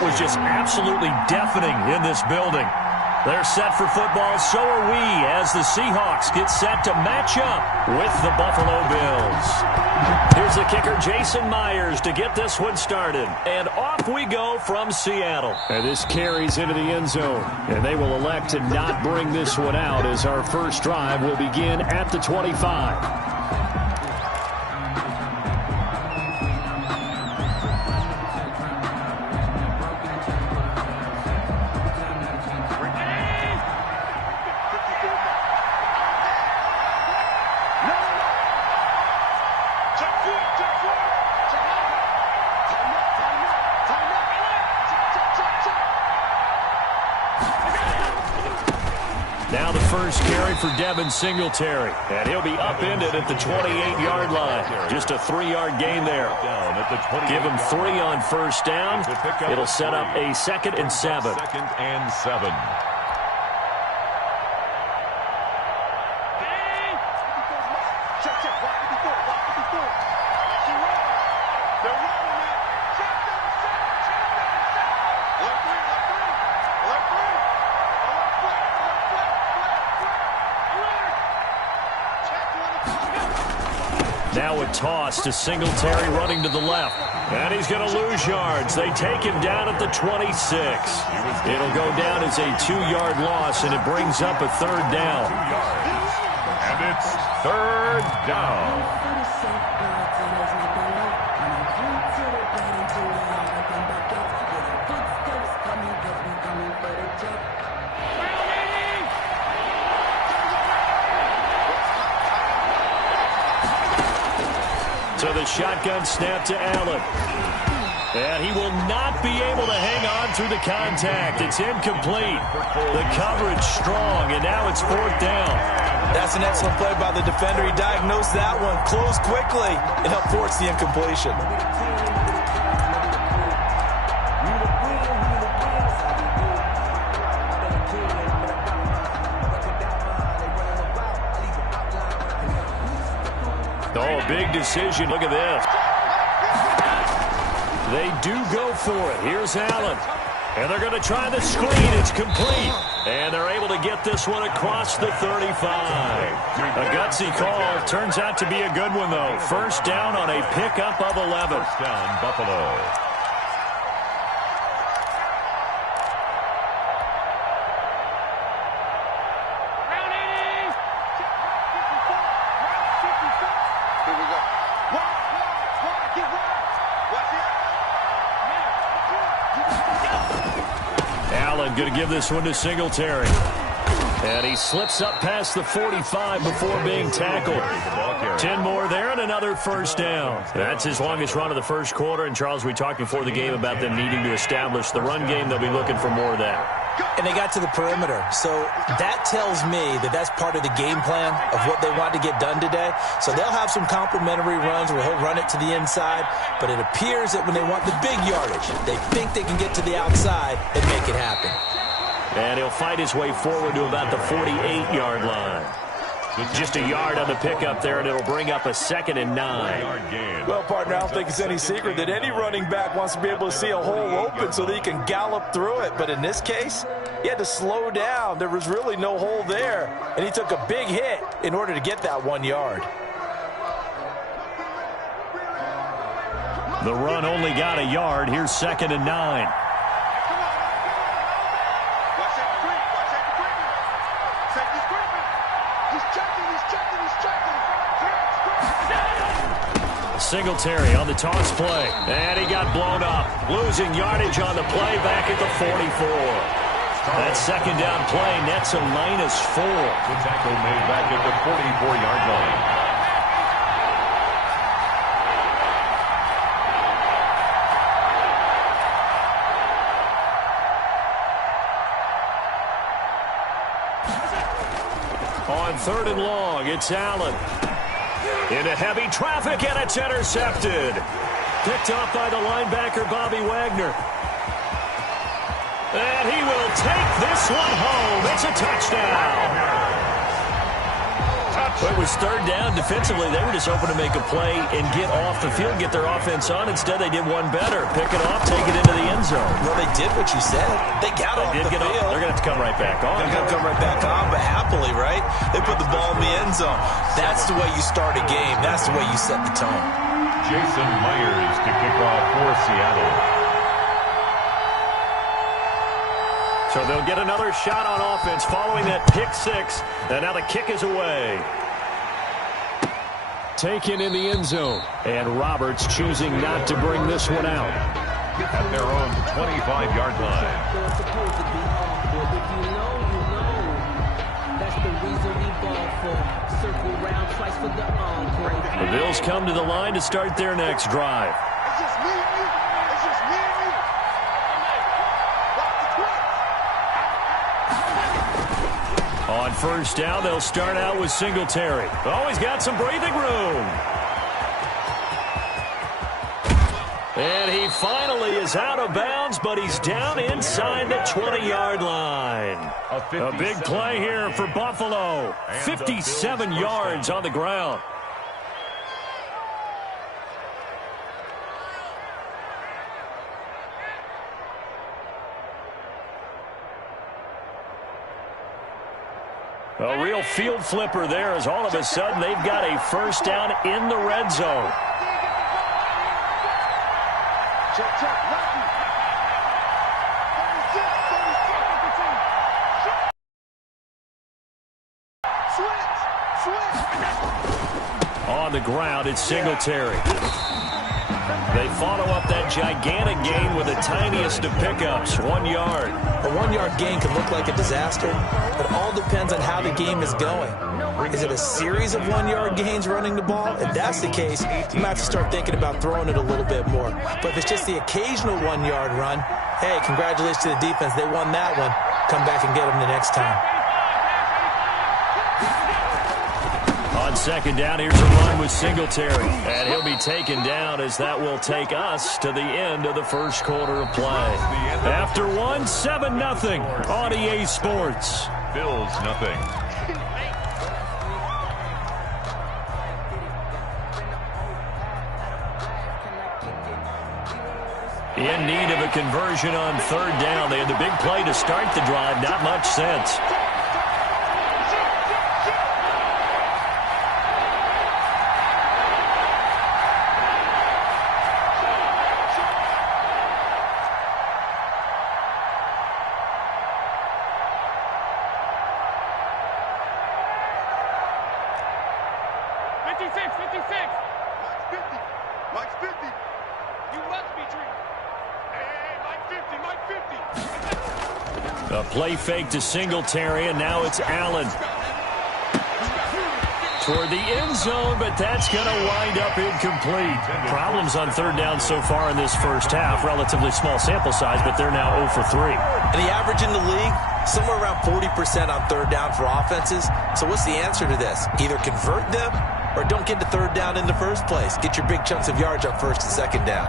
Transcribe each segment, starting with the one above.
That was just absolutely deafening in this building. They're set for football, so are we, as the Seahawks get set to match up with the Buffalo Bills. Here's the kicker, Jason Myers, to get this one started. And off we go from Seattle. And this carries into the end zone. And they will elect to not bring this one out as our first drive will begin at the 25. Now the first carry for Devin Singletary. And he'll be upended at the 28-yard line. Just a 3-yard gain there. Give him 3 on first down. It'll set up a 2nd and 7. 2nd and 7. Now a toss to Singletary running to the left. And he's going to lose yards. They take him down at the 26. It'll go down as a 2-yard loss, and it brings up a 3rd down. 2 yards. And it's 3rd down. So the shotgun snap to Allen. And he will not be able to hang on through the contact. It's incomplete. The coverage strong, and now it's 4th down. That's an excellent play by the defender. He diagnosed that one, closed quickly, and helped force the incompletion. Oh, big decision. Look at this. They do go for it. Here's Allen. And they're going to try the screen. It's complete. And they're able to get this one across the 35. A gutsy call. Turns out to be a good one, though. First down on a pickup of 11. First down, Buffalo. Going to give this one to Singletary. And he slips up past the 45 before being tackled. 10 more there and another first down. That's his longest run of the first quarter. And, Charles, we talked before the game about them needing to establish the run game. They'll be looking for more of that. And they got to the perimeter. So that tells me that that's part of the game plan of what they want to get done today. So they'll have some complimentary runs where he'll run it to the inside. But it appears that when they want the big yardage, they think they can get to the outside and make it happen. And he'll fight his way forward to about the 48-yard line. Just a yard on the pickup there, and it'll bring up a 2nd and 9. Well, partner, I don't think it's any secret that any running back wants to be able to see a hole open so that he can gallop through it. But in this case, he had to slow down. There was really no hole there, and he took a big hit in order to get that 1 yard. The run only got a yard. Here's 2nd and 9. Singletary on the toss play. And he got blown up. Losing yardage on the play back at the 44. That 2nd down play nets a -4. The tackle made back at the 44-yard line. On 3rd and long, it's Allen. Into heavy traffic, and it's intercepted. Picked off by the linebacker, Bobby Wagner. And he will take this one home. It's a touchdown. It was third down. Defensively, they were just hoping to make a play and get off the field, get their offense on. Instead, they did one better. Pick it off, take it into the end zone. Well, they did what you said. They got off the field. They're going to have to come right back on. They're going to come right back on, but happily, right? They put the ball in the end zone. That's the way you start a game. That's the way you set the tone. Jason Myers to kick off for Seattle. So they'll get another shot on offense following that pick six. And now the kick is away. Taken in the end zone. And Roberts choosing not to bring this one out. At their own 25-yard line. The Bills come to the line to start their next drive. On first down, they'll start out with Singletary. Oh, he's got some breathing room. And he finally is out of bounds, but he's down inside the 20-yard line. A big play here for Buffalo. 57 yards on the ground. A real field flipper there as all of a sudden they've got a first down in the red zone. On the ground, it's Singletary. They follow up that gigantic gain with the tiniest of pickups, 1 yard. A 1 yard gain can look like a disaster. It all depends on how the game is going. Is it a series of 1 yard gains running the ball? If that's the case, you might have to start thinking about throwing it a little bit more. But if it's just the occasional 1 yard run, hey, congratulations to the defense. They won that one. Come back and get them the next time. On second down, here's a run with Singletary. And he'll be taken down as that will take us to the end of the first quarter of play. After one, 7-0 on EA Sports. Bills nothing. In need of a conversion on third down. They had the big play to start the drive. Not much sense. A play fake to Singletary, and now it's Allen. Toward the end zone, but that's going to wind up incomplete. Problems on third down so far in this first half. Relatively small sample size, but they're now 0 for 3. And the average in the league, somewhere around 40% on third down for offenses. So what's the answer to this? Either convert them or don't get to third down in the first place. Get your big chunks of yards on first and second down.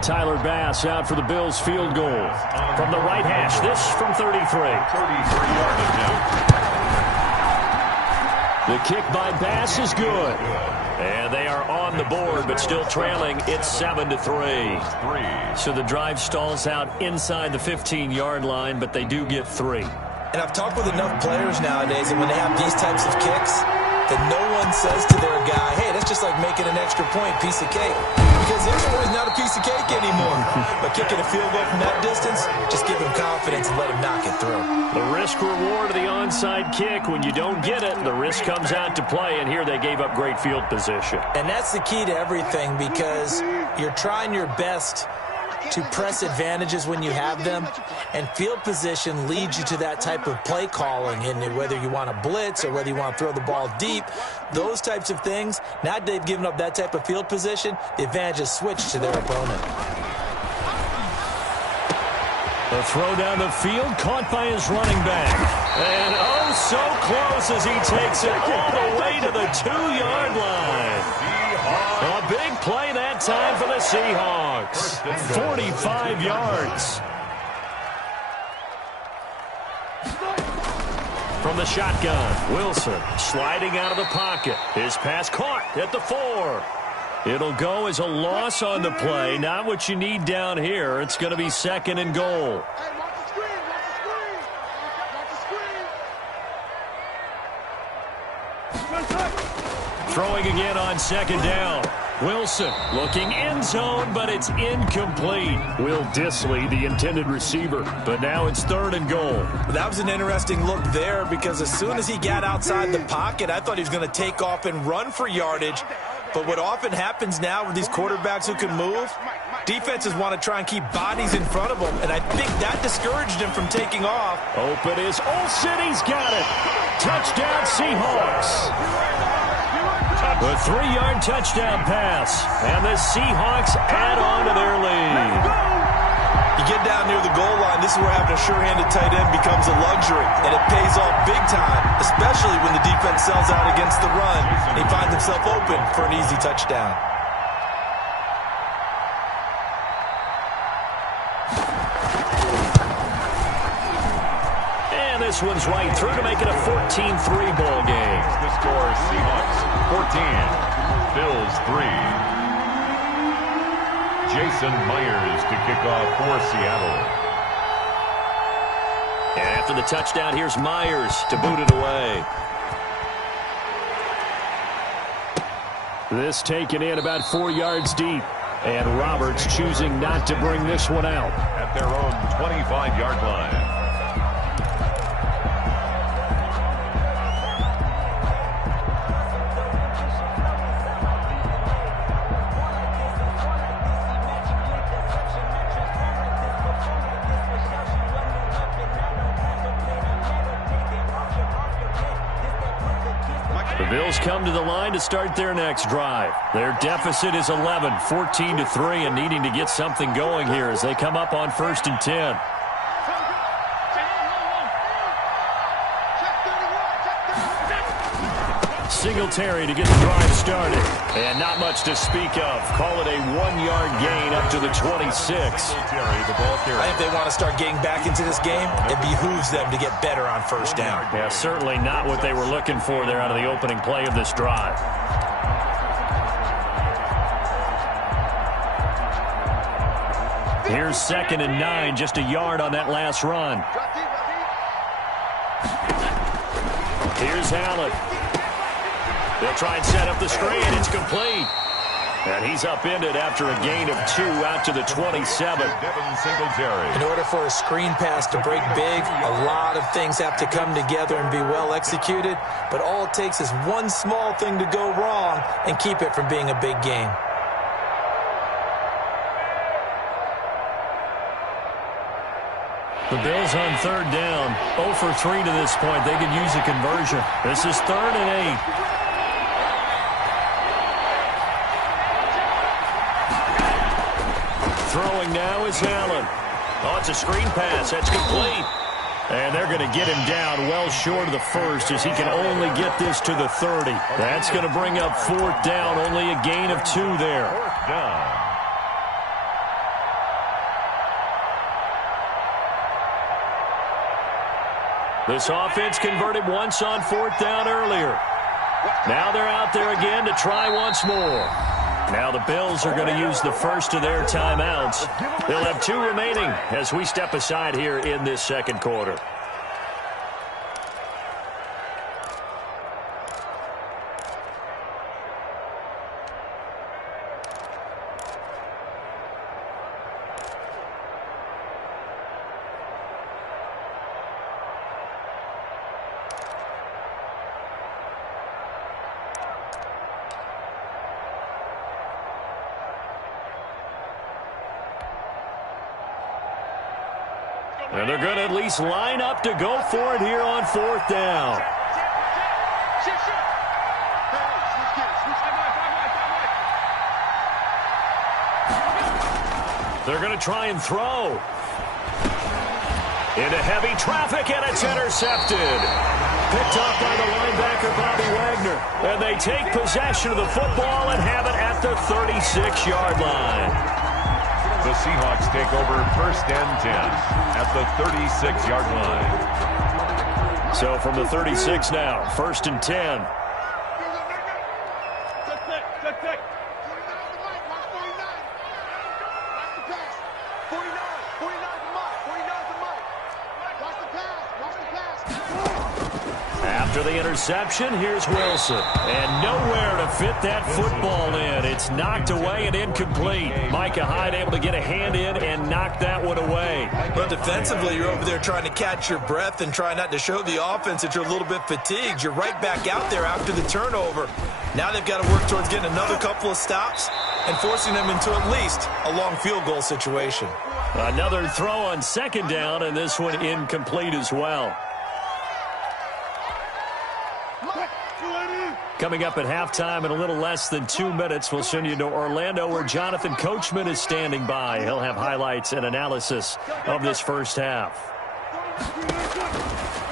Tyler Bass out for the Bills field goal. From the right hash, this from 33. 33-yard attempt. The kick by Bass is good. And they are on the board, but still trailing. It's 7-3. So the drive stalls out inside the 15-yard line, but they do get 3. And I've talked with enough players nowadays that when they have these types of kicks, that no one says to their guy, hey, that's just like making an extra point, piece of cake. Because the extra point is not a piece of cake anymore. But kicking a field goal from that distance, just give him confidence and let him knock it through. The risk-reward of the onside kick, when you don't get it, the risk comes out to play, and here they gave up great field position. And that's the key to everything, because you're trying your best to press advantages when you have them, and field position leads you to that type of play calling, and whether you want to blitz or whether you want to throw the ball deep, those types of things. Now that they've given up that type of field position, the advantage is switched to their opponent. The throw down the field, caught by his running back. And oh, so close as he takes it all the way to the 2-yard line. A big play that time for the Seahawks. 45 yards. from the shotgun. Wilson sliding out of the pocket. His pass caught at the 4. It'll go as a loss on the play. Not what you need down here. It's going to be 2nd and goal. Throwing again on 2nd down. Wilson looking end zone, but it's incomplete. Will Dissly, the intended receiver, but now it's 3rd and goal. That was an interesting look there because as soon as he got outside the pocket, I thought he was going to take off and run for yardage. But what often happens now with these quarterbacks who can move, defenses want to try and keep bodies in front of them, and I think that discouraged him from taking off. Open is Olsen. He's got it. Touchdown, Seahawks. A 3-yard touchdown pass, and the Seahawks add on to their lead. You get down near the goal line, this is where having a sure-handed tight end becomes a luxury, and it pays off big time, especially when the defense sells out against the run, and he finds himself open for an easy touchdown. And this one's right through to make it a 14-3 ball game. The score, Seahawks 14, Bills 3. Jason Myers to kick off for Seattle. And after the touchdown, here's Myers to boot it away. This taken in about 4 yards deep. And Roberts choosing not to bring this one out. At their own 25-yard line. The Bills come to the line to start their next drive. Their deficit is 11, 14-3, and needing to get something going here as they come up on 1st and 10. Singletary to get the drive started. And not much to speak of. Call it a 1-yard gain up to the 26. I think they want to start getting back into this game. It behooves them to get better on 1st down. Yeah, certainly not what they were looking for there out of the opening play of this drive. Here's 2nd and 9, just a yard on that last run. Here's Allen. They'll try and set up the screen. It's complete. And he's upended after a gain of 2 out to the 27. In order for a screen pass to break big, a lot of things have to come together and be well executed. But all it takes is one small thing to go wrong and keep it from being a big game. The Bills on 3rd down. 0 for 3 to this point. They could use a conversion. This is 3rd and 8. Throwing now is Allen. Oh, it's a screen pass. That's complete. And they're going to get him down well short of the 1st as he can only get this to the 30. That's going to bring up 4th down. Only a gain of 2 there. 4th down. This offense converted once on 4th down earlier. Now they're out there again to try once more. Now the Bills are going to use the first of their timeouts. They'll have 2 remaining as we step aside here in this 2nd quarter. And they're going to at least line up to go for it here on 4th down. They're going to try and throw. Into heavy traffic, and it's intercepted. Picked up by the linebacker, Bobby Wagner. And they take possession of the football and have it at the 36-yard line. The Seahawks take over 1st and 10 at the 36-yard line. So from the 36 now, 1st and 10. After the interception, here's Wilson. And nowhere to fit that football in. It's knocked away and incomplete. Micah Hyde able to get a hand in and knock that one away. But defensively, you're over there trying to catch your breath and try not to show the offense that you're a little bit fatigued. You're right back out there after the turnover. Now they've got to work towards getting another couple of stops and forcing them into at least a long field goal situation. Another throw on 2nd down, and this one incomplete as well. Coming up at halftime in a little less than 2 minutes, we'll send you to Orlando where Jonathan Coachman is standing by. He'll have highlights and analysis of this first half.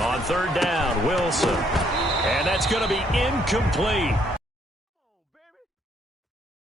On 3rd down, Wilson. And that's going to be incomplete.